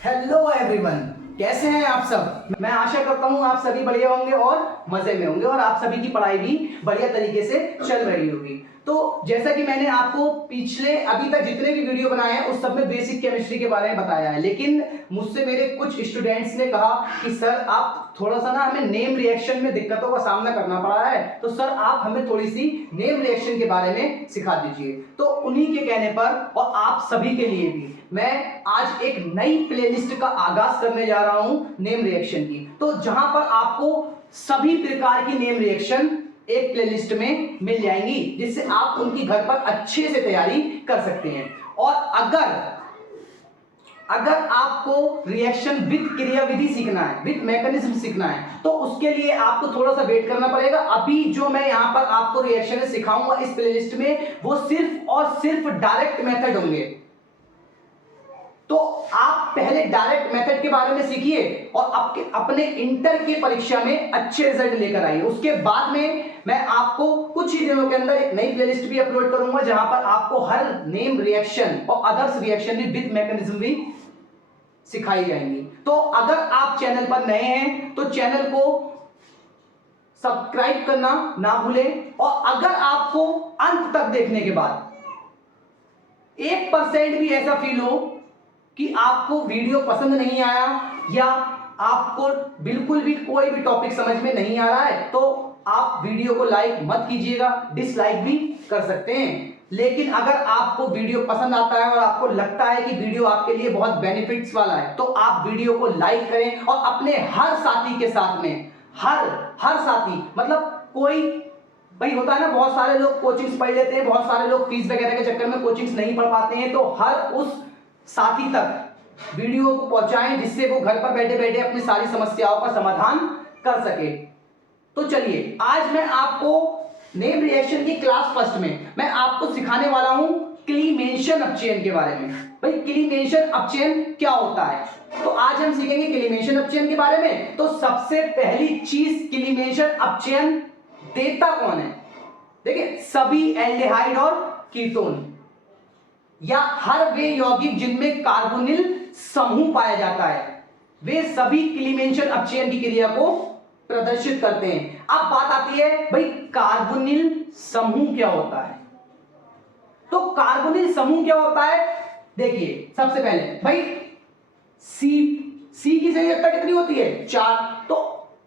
Hello everyone, कैसे हैं आप सब। मैं आशा करता हूं आप सभी बढ़िया होंगे और मजे में होंगे और आप सभी की पढ़ाई भी बढ़िया तरीके से चल रही होगी। तो जैसा कि मैंने आपको पिछले अभी तक जितने भी वीडियो बनाए हैं उस सब में बेसिक केमिस्ट्री के बारे में बताया है, लेकिन मुझसे मेरे कुछ स्टूडेंट्स ने कहा कि सर आप थोड़ा सा ना हमें नेम रिएक्शन में दिक्कतों का सामना करना पड़ा है, तो सर आप हमें थोड़ी सी नेम रिएक्शन के बारे में सिखा दीजिए। तो उन्हीं के कहने पर और आप सभी के लिए भी मैं आज एक नई प्लेलिस्ट का आगाज करने जा रहा हूं नेम रिएक्शन की। तो जहां पर आपको सभी प्रकार की नेम रिएक्शन एक प्लेलिस्ट में मिल जाएंगी, जिससे आप उनकी घर पर अच्छे से तैयारी कर सकते हैं। और अगर आपको रिएक्शन विद क्रियाविधि सीखना है, विद मैकेनिज्म सीखना है, तो उसके लिए आपको थोड़ा सा वेट करना पड़ेगा। अभी जो मैं यहां पर आपको रिएक्शन सिखाऊंगा इस प्लेलिस्ट में, वो सिर्फ और सिर्फ डायरेक्ट मेथड होंगे। तो आप पहले डायरेक्ट मेथड के बारे में सीखिए और अपने इंटर की परीक्षा में अच्छे रिजल्ट लेकर आइए। उसके बाद में मैं आपको कुछ ही दिनों के अंदर एक नई प्लेलिस्ट भी अपलोड करूंगा, जहां पर आपको हर नेम रिएक्शन और अदर्स रिएक्शन भी विद मैकेनिज्म भी सिखाई जाएंगी। तो अगर आप चैनल पर नए हैं तो चैनल को सब्सक्राइब करना ना भूलें, और अगर आपको अंत तक देखने के बाद 1% भी ऐसा फील हो कि आपको वीडियो पसंद नहीं आया या आपको बिल्कुल भी कोई भी टॉपिक समझ में नहीं आ रहा है, तो आप वीडियो को लाइक मत कीजिएगा, डिसलाइक भी कर सकते हैं। लेकिन अगर आपको वीडियो पसंद आता है और आपको लगता है कि वीडियो आपके लिए बहुत बेनिफिट्स वाला है, तो आप वीडियो को लाइक करें और अपने हर साथी के साथ में, हर साथी मतलब कोई भाई होता है ना, बहुत सारे लोग कोचिंग्स पढ़ लेते हैं, बहुत सारे लोग फीस वगैरह के चक्कर में कोचिंग्स नहीं पढ़ पाते हैं, तो हर उस साथी तक वीडियो को पहुंचाएं जिससे वो घर पर बैठे बैठे अपनी सारी समस्याओं का समाधान कर सके। तो चलिए आज मैं आपको नेम रिएक्शन की क्लास फर्स्ट में मैं आपको सिखाने वाला हूं क्लीमेंशन अपचयन के बारे में। भाई क्लीमेंशन अपचयन क्या होता है, तो आज हम सीखेंगे क्लीमेंशन अपचयन के बारे में। तो सबसे पहली चीज, क्लीमेंशन अपचयन देता कौन है। देखिए सभी एल्डिहाइड और कीटोन या हर वे यौगिक जिनमें कार्बोनिल समूह पाया जाता है, वे सभी क्लीमेंशन अपचयन की क्रिया को प्रदर्शित करते हैं। अब बात आती है भाई कार्बोनिल समूह क्या होता है। तो कार्बोनिल समूह क्या होता है, देखिए सबसे पहले भाई सी की संयोजकता कितनी होती है, 4। तो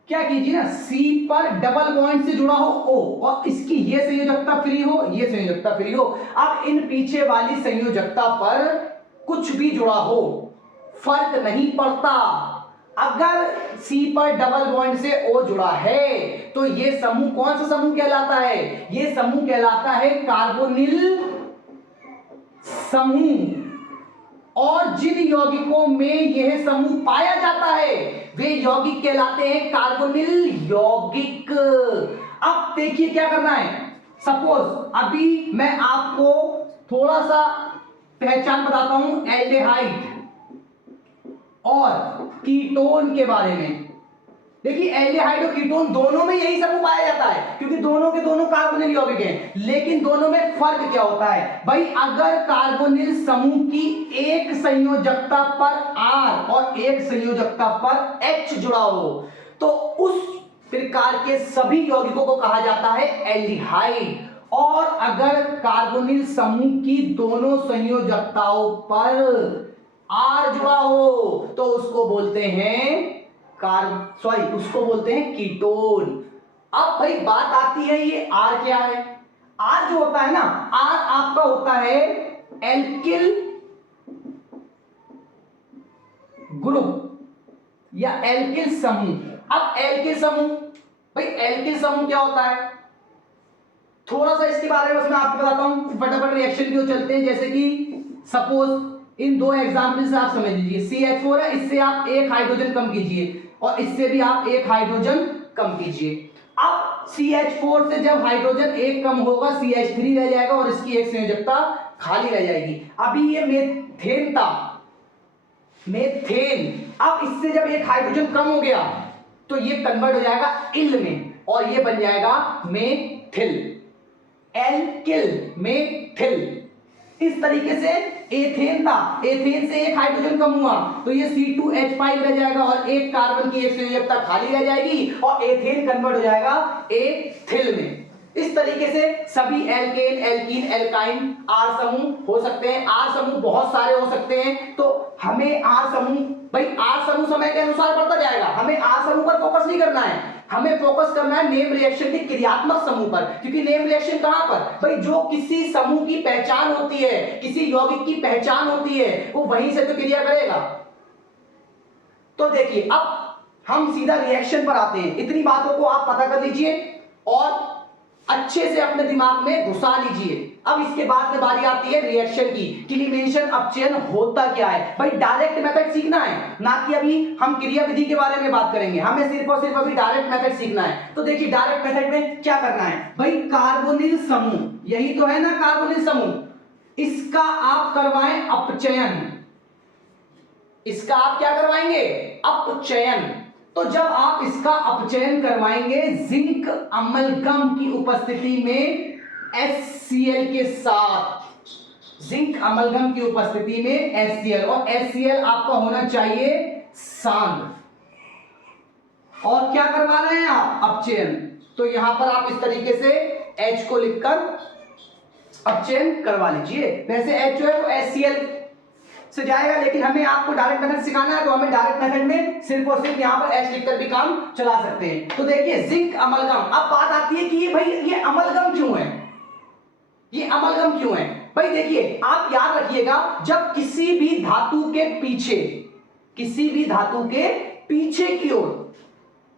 क्या कीजिए ना, सी पर डबल बॉन्ड से जुड़ा हो O और इसकी ये संयोजकता फ्री हो, ये संयोजकता फ्री हो। अब इन पीछे वाली संयोजकता पर कुछ भी जुड़ा हो फर्क नहीं पड़ता। अगर सी पर डबल बॉन्ड से O जुड़ा है तो ये समूह कौन सा समूह कहलाता है, ये समूह कहलाता है कार्बोनिल समूह। और जिन यौगिकों में यह समूह पाया जाता है वे यौगिक कहलाते हैं कार्बोनिल यौगिक। अब देखिए क्या करना है, सपोज अभी मैं आपको थोड़ा सा पहचान बताता हूं एल्डिहाइड और कीटोन के बारे में। देखिए एल्डिहाइड और कीटोन दोनों में यही समूह पाया जाता है क्योंकि दोनों के दोनों कार्बोनिल यौगिक हैं, लेकिन दोनों में फर्क क्या होता है भाई, अगर कार्बोनिल समूह की एक संयोजकता पर R और एक संयोजकता पर H जुड़ा हो तो उस प्रकार के सभी यौगिकों को कहा जाता है एल्डिहाइड। और अगर कार्बोनिल समूह की दोनों संयोजकताओं पर R जुड़ा हो तो उसको बोलते हैं उसको बोलते हैं कीटोन। अब भाई बात आती है ये R क्या है। R जो होता है ना, R आपका होता है एल्किल ग्रुप या एल्किल समूह। अब एल्किल समूह, भाई एल्किल समूह क्या होता है, थोड़ा सा इसके बारे में मैं आपको बताता हूं, फटाफट रिएक्शन की ओर चलते हैं। जैसे कि सपोज इन दो एग्जांपल से आप समझ लीजिए, CH4 है, इससे आप एक हाइड्रोजन कम कीजिए और इससे भी आप एक हाइड्रोजन कम कीजिए। अब CH4 से जब हाइड्रोजन एक कम होगा CH3 रह जाएगा और इसकी एक संयोजकता खाली रह जाएगी। अभी ये मेथेन था, मेथेन, अब इससे जब एक हाइड्रोजन कम हो गया तो ये कन्वर्ट हो जाएगा इल में और ये बन जाएगा मेथिल, एल्किल मेथिल। इस तरीके से एथेन था, एथेन से एक हाइड्रोजन कम हुआ तो ये C2H5 रह जाएगा और एक कार्बन की एक संयोजकता खाली रह जाएगी और एथेन कन्वर्ट हो जाएगा एथिल में। इस तरीके से सभी एल्केन, एल्कीन, एल्काइन आर समूह हो सकते हैं। आर समूह बहुत सारे हो सकते हैं, तो हमें आर समूह, भाई आर समूह समय के अनुसार बढ़ता जाएगा, हमें आर समूह पर फोकस नहीं करना है, हमें फोकस करना है नेम रिएक्शन के क्रियात्मक समूह पर। क्योंकि नेम रिएक्शन कहां पर, भाई जो किसी समूह की पहचान होती है, किसी यौगिक की पहचान होती है, वो वहीं से तो क्रिया करेगा। तो देखिए अब हम सीधा रिएक्शन पर आते हैं। इतनी बातों को आप पता कर लीजिए और अच्छे से अपने दिमाग में घुसा लीजिए। अब इसके बाद में बारी आती है रिएक्शन की। क्लीमेशन अपचयन होता क्या है, भाई डायरेक्ट मेथड सीखना है, ना कि अभी हम क्रिया विधि के बारे में बात करेंगे, हमें सिर्फ और सिर्फ अभी डायरेक्ट मेथड सीखना है। तो देखिए डायरेक्ट मेथड में क्या करना है, भाई कार्बोनिल समूह, यही तो है ना कार्बोनिल समूह, इसका आप करवाएं अपचयन, इसका आप क्या करवाएंगे, अपचयन। तो जब आप इसका अपचयन करवाएंगे जिंक अमलगम की उपस्थिति में HCl के साथ, जिंक अमलगम की उपस्थिति में HCl, और HCl आपका होना चाहिए सांद्र, और क्या करवा रहे हैं आप, अपचयन। तो यहां पर आप इस तरीके से H को लिखकर अपचयन करवा लीजिए। वैसे H जो है वो HCl से जाएगा, लेकिन हमें आपको डायरेक्ट मेथड सिखाना है तो हमें डायरेक्ट मेथड में सिर्फ और सिर्फ यहाँ पर H लिखकर भी काम चला सकते हैं। तो देखिए जिंक अमलगम, अब बात आती है कि ये भाई ये अमलगम क्यों है, ये अमलगम क्यों है। भाई देखिए आप याद रखिएगा, जब किसी भी धातु के पीछे, किसी भी धातु के पीछे की ओर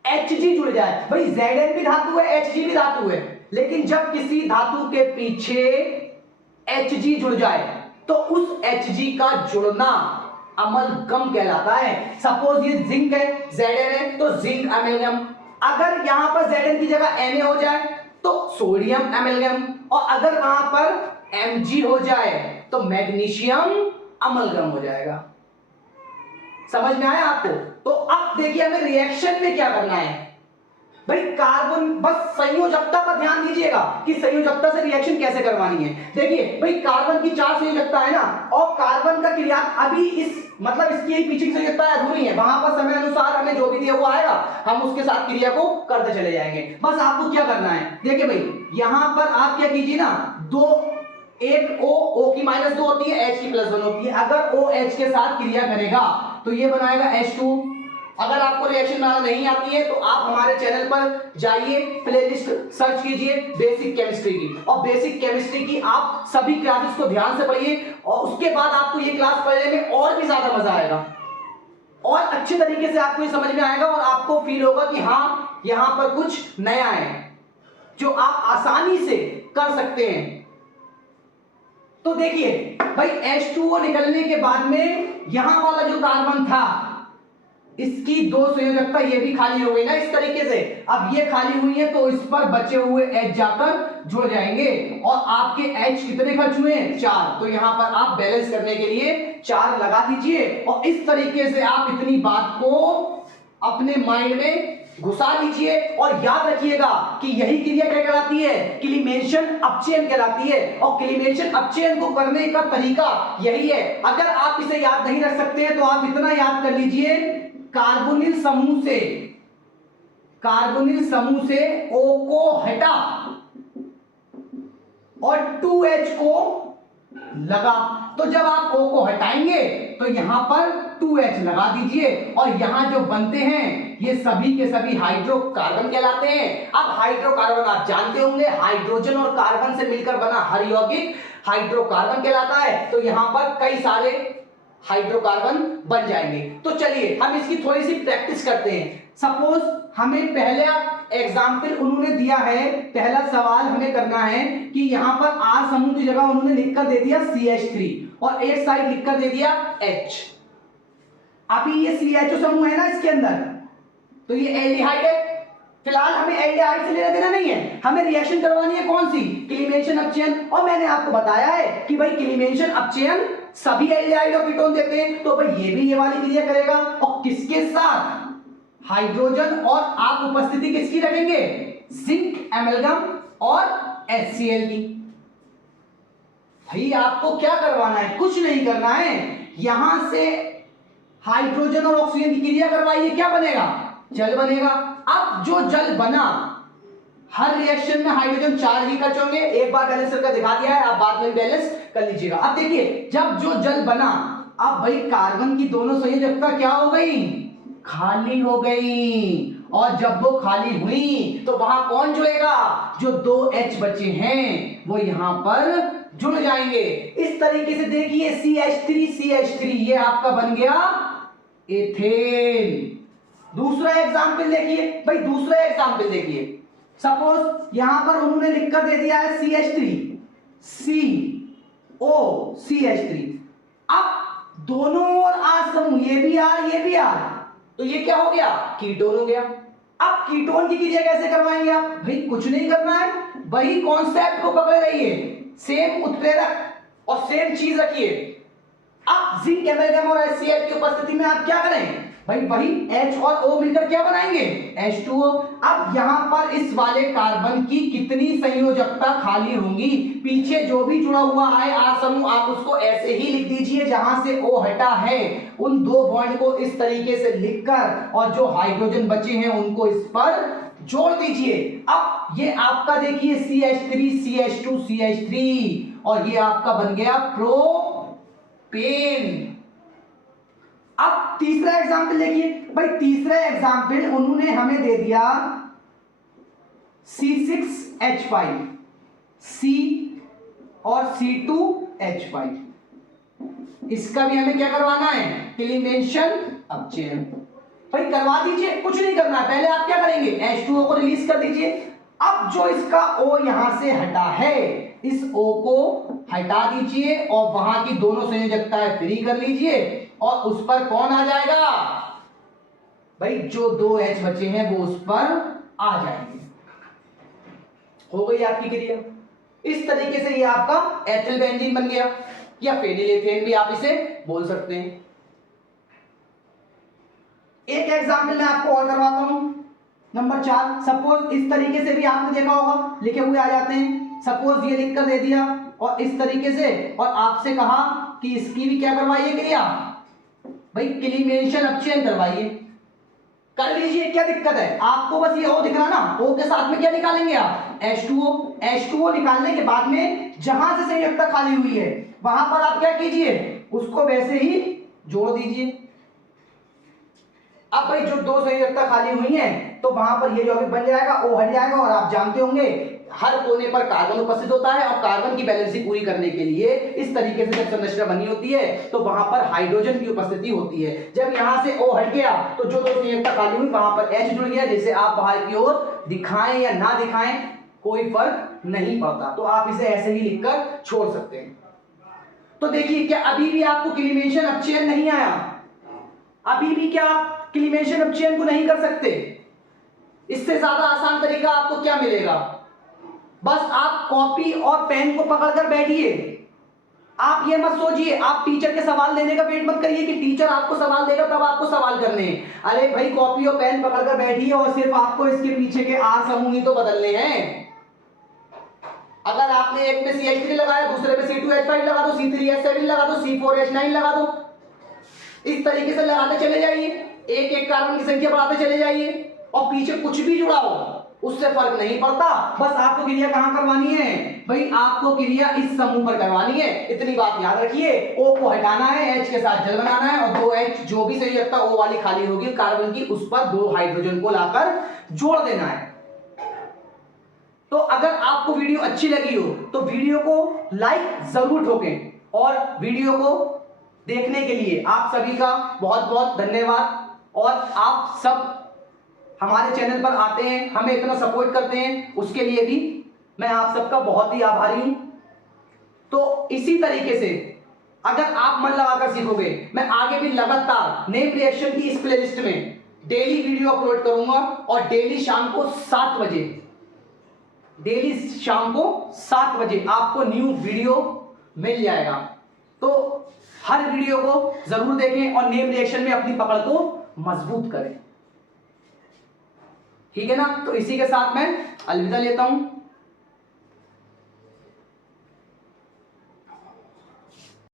Hg जुड़ जाए, भाई Zn भी धातु है, Hg भी धातु है, लेकिन जब किसी धातु के पीछे Hg जुड़ जाए तो उस Hg का जुड़ना अमलगम कहलाता है। सपोज ये जिंक है, Zn है, तो जिंक अमलगम। अगर यहां पर Zn की जगह Na हो जाए तो सोडियम अमलगम, और अगर वहां पर Mg हो जाए तो मैग्नीशियम अमलगम हो जाएगा। समझ में आया आपको। तो अब देखिए हमें रिएक्शन में क्या करना है, भाई कार्बन, बस संयोजकता पर ध्यान दीजिएगा कि संयोजकता से रिएक्शन कैसे करवानी है। देखिए भाई कार्बन की 4 संयोजकता है ना, और कार्बन का क्रिया अभी इस मतलब इसकी पीछे की संयोजकता अधूरी है, वहां पर समय अनुसार हमें जो भी दिया हुआ आएगा हम उसके साथ क्रिया को करते चले जाएंगे। बस आपको क्या करना है, देखिए भाई यहां पर आप क्या कीजिए ना, दो, एक O की -2 होती है, H की +1 होती है, अगर O H के साथ क्रिया करेगा तो ये बनाएगा H2। अगर आपको रिएक्शन बनाना नहीं आती है तो आप हमारे चैनल पर जाइए, प्लेलिस्ट सर्च कीजिए बेसिक केमिस्ट्री की, और बेसिक केमिस्ट्री की आप सभी क्लासेस को ध्यान से पढ़िए, और उसके बाद आपको ये क्लास पढ़ने में और भी ज्यादा मजा आएगा और अच्छे तरीके से आपको ये समझ में आएगा, और आपको फील होगा कि हाँ यहां पर कुछ नया है जो आप आसानी से कर सकते हैं। तो देखिए भाई H2O निकलने के बाद में यहां वाला जो कार्बन था इसकी 2 संयोजकता ये भी खाली हो गई ना इस तरीके से। अब ये खाली हुई है तो इस पर बचे हुए H जाकर जुड़ जाएंगे, और आपके H कितने खर्च हुए, 4। तो यहां पर आप बैलेंस करने के लिए 4 लगा दीजिए, और इस तरीके से आप इतनी बात को अपने माइंड में घुसा लीजिए, और याद रखिएगा कि यही क्रिया क्या कहलाती है, क्लीमेशन अपचयन कहलाती है, और क्लीमेशन अपचयन को करने का तरीका यही है। अगर आप इसे याद नहीं रख सकते हैं तो आप इतना याद कर लीजिए, कार्बोनिल समूह से O को हटा और 2H को लगा। तो जब आप O को हटाएंगे तो यहां पर 2H लगा दीजिए, और यहां जो बनते हैं ये सभी के सभी हाइड्रोकार्बन कहलाते हैं। अब हाइड्रोकार्बन आप जानते होंगे, हाइड्रोजन और कार्बन से मिलकर बना हर यौगिक हाइड्रोकार्बन कहलाता है। तो यहां पर कई सारे हाइड्रोकार्बन बन जाएंगे। तो चलिए हम इसकी थोड़ी सी प्रैक्टिस करते हैं। सपोज हमें पहले एग्जाम्पल उन्होंने दिया है, पहला सवाल हमें करना है कि यहां पर R समूह की जगह उन्होंने लिखकर दे दिया CH3 और एक साइड लिखकर दे दिया H। अभी ये CHO समूह है ना इसके अंदर, तो ये एल्डिहाइड है। फिलहाल हमें एल्डिहाइड से लेना देना नहीं है, हमें रिएक्शन करवानी है कौन सी, क्लीमेशन अपचयन। और मैंने आपको बताया है कि भाई क्लीमेशन अपचयन सभी एल्डिहाइड और कीटोन देते हैं, तो भाई ये भी ये वाली क्रिया करेगा, और किसके साथ, हाइड्रोजन, और आप उपस्थिति किसकी रखेंगे, जिंक एमलगम और HCl की। भाई आपको क्या करवाना है, कुछ नहीं करना है, यहां से हाइड्रोजन और ऑक्सीजन की क्रिया करवाइए, क्या बनेगा, जल बनेगा। अब जो जल बना, हर रिएक्शन में हाइड्रोजन चार्ज ही खर्च होंगे, एक बार बैलेंस करके दिखा दिया है, आप बाद में बैलेंस कर लीजिएगा। अब देखिए जब जो जल बना, अब भाई कार्बन की दोनों संयोजकता क्या हो गई, खाली हो गई, और जब वो खाली हुई तो वहां कौन जुड़ेगा, जो दो H बचे हैं वो यहां पर जुड़ जाएंगे। इस तरीके से देखिए CH3 ये आपका बन गया एथेन। दूसरा एग्जाम्पल देखिए भाई, दूसरा एग्जाम्पल देखिए, सपोज यहां पर उन्होंने लिखकर दे दिया है CH3, अब दोनों और R समूह, ये भी R, तो ये क्या हो गया, कीटोन हो गया। अब कीटोन की क्रिया कैसे करवाएंगे आप, भाई कुछ नहीं करना है, वही कॉन्सेप्ट को पकड़े रहिए, सेम उत्प्रेरक और सेम चीज रखिए। अब जिंक एमेल्गम और HCl की उपस्थिति में आप क्या करें, भाई वही H और O मिलकर क्या बनाएंगे, H2O। अब यहां पर इस वाले कार्बन की कितनी संयोजकता खाली होंगी, पीछे जो भी जुड़ा हुआ है R समूह, आप उसको ऐसे ही लिख दीजिए जहां से O हटा है, उन दो बॉन्ड को इस तरीके से लिखकर, और जो हाइड्रोजन बचे हैं उनको इस पर जोड़ दीजिए। अब ये आपका देखिए CH3 CH2 CH3, और ये आपका बन गया प्रोपेन। अब तीसरा एग्जाम्पल देखिए भाई, तीसरा एग्जाम्पल उन्होंने हमें दे दिया C6H5, C और C2H5, इसका भी हमें क्या करवाना है, एलिमिनेशन अपचयन। भाई करवा दीजिए, कुछ नहीं करना है, पहले आप क्या करेंगे, H2O को रिलीज कर दीजिए। अब जो इसका O यहां से हटा है, इस O को हटा दीजिए और वहां की दोनों संयोजकताएं फ्री कर लीजिए, और उस पर कौन आ जाएगा, भाई जो दो H बचे हैं वो उस पर आ जाएंगे। हो गई आपकी क्रिया। इस तरीके से ये आपका एथिल बेंजीन बन गया, या फेनिलेथेन भी आप इसे बोल सकते हैं। एक एग्जाम्पल मैं आपको और करवाता हूं, नंबर 4। सपोज इस तरीके से भी आपने देखा होगा, लिखे हुए आ जाते हैं, सपोज ये लिखकर दे दिया और इस तरीके से, और आपसे कहा कि इसकी भी क्या करवाइए क्रिया, भाई एलिमिनेशन अपचयन करवाइए, कर लीजिए, क्या दिक्कत है आपको, बस ये O दिख रहा ना, O के साथ में क्या निकालेंगे आप, H2O निकालने के बाद में जहां से संयोजकता खाली हुई है वहां पर आप क्या कीजिए, उसको वैसे ही जोड़ दीजिए। अब भाई जो दो संयोजकता खाली हुई है तो वहां पर ये जो अभी बन जाएगा, O हट जाएगा, और आप जानते होंगे हर कोने पर कार्बन उपस्थित होता है, और कार्बन की बैलेंसिंग पूरी करने के लिए इस तरीके से जब संरचना बनी होती है तो वहां पर हाइड्रोजन की उपस्थिति होती है। जब यहां से O हट गया तो जो दो संयोजकता खाली हुई वहां पर H जुड़ गया, जिसे आप बाहर की ओर दिखाएं या ना दिखाएं कोई फर्क नहीं पड़ता, तो आप इसे ऐसे ही लिखकर छोड़ सकते हैं। तो देखिए क्या अभी भी आपको एलिमिनेशन अपचयन नहीं आया, अभी भी क्या आप एलिमिनेशन अपचयन को नहीं कर सकते, इससे ज्यादा आसान तरीका आपको क्या मिलेगा, बस आप कॉपी और पेन को पकड़कर बैठिए। आप ये मत सोचिए, आप टीचर के सवाल देने का वेट मत करिए कि टीचर आपको सवाल देगा तब आपको सवाल करने हैं। अरे भाई कॉपी और पेन पकड़कर बैठिए और सिर्फ आपको इसके पीछे के R समूह ही तो बदलने हैं। अगर आपने एक में CH3 लगाया, दूसरे में C2H5 लगा दो, C3H7 लगा दो, C4H9 लगा दो, इस तरीके से लगाते चले जाइए, एक एक कार्बन की संख्या बढ़ाते चले जाइए, और पीछे कुछ भी जुड़ा हो उससे फर्क नहीं पड़ता, बस आपको क्रिया कहां करवानी है, भाई आपको क्रिया इस समूह पर करवानी है। इतनी बात याद रखिए, O को हटाना है, H के साथ जल बनाना है, और दो H जो भी संयोजकता O वाली खाली होगी कार्बन की, उस पर दो हाइड्रोजन को लाकर जोड़ देना है। तो अगर आपको वीडियो अच्छी लगी हो तो वीडियो को लाइक जरूर ठोकें, और वीडियो को देखने के लिए आप सभी का बहुत बहुत धन्यवाद। और आप सब हमारे चैनल पर आते हैं, हमें इतना सपोर्ट करते हैं, उसके लिए भी मैं आप सबका बहुत ही आभारी हूं। तो इसी तरीके से अगर आप मन लगाकर सीखोगे, मैं आगे भी लगातार नेम रिएक्शन की इस प्लेलिस्ट में डेली वीडियो अपलोड करूंगा, और डेली शाम को 7 बजे आपको न्यू वीडियो मिल जाएगा। तो हर वीडियो को जरूर देखें और नेम रिएक्शन में अपनी पकड़ को मजबूत करें, ठीक है ना। तो इसी के साथ मैं अलविदा लेता हूं।